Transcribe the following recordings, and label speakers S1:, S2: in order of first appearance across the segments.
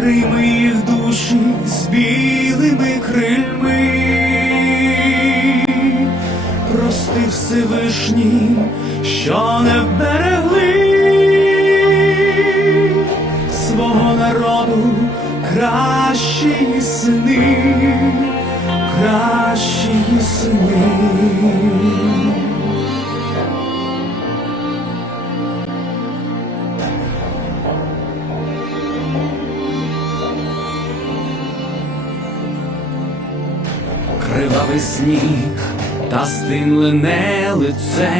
S1: прийми їх душі з білими крильми, прости Всевишні, що не вберегли свого народу кращі сини, кращі сини.
S2: кривавий сніг та стимлене лице,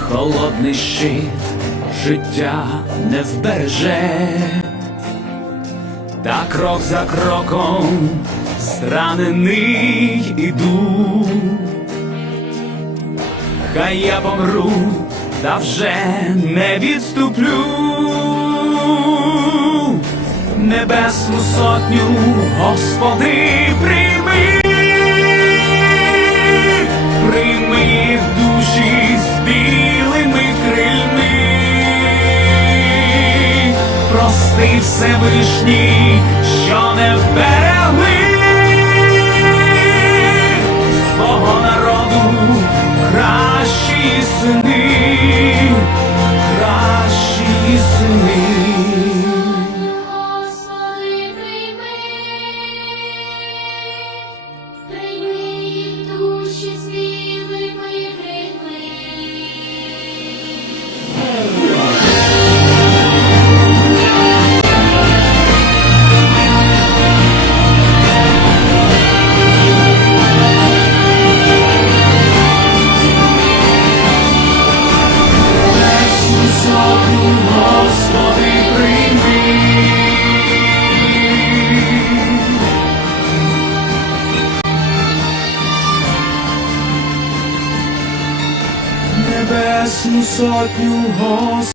S2: холодний щит життя не вбереже, та крок за кроком странений іду, хай я помру, та вже не відступлю небесну сотню, Господи, прийми, прийми їх душі з білими крильми, прости Всевишній, що не вберегли.
S3: assim só que o rosto.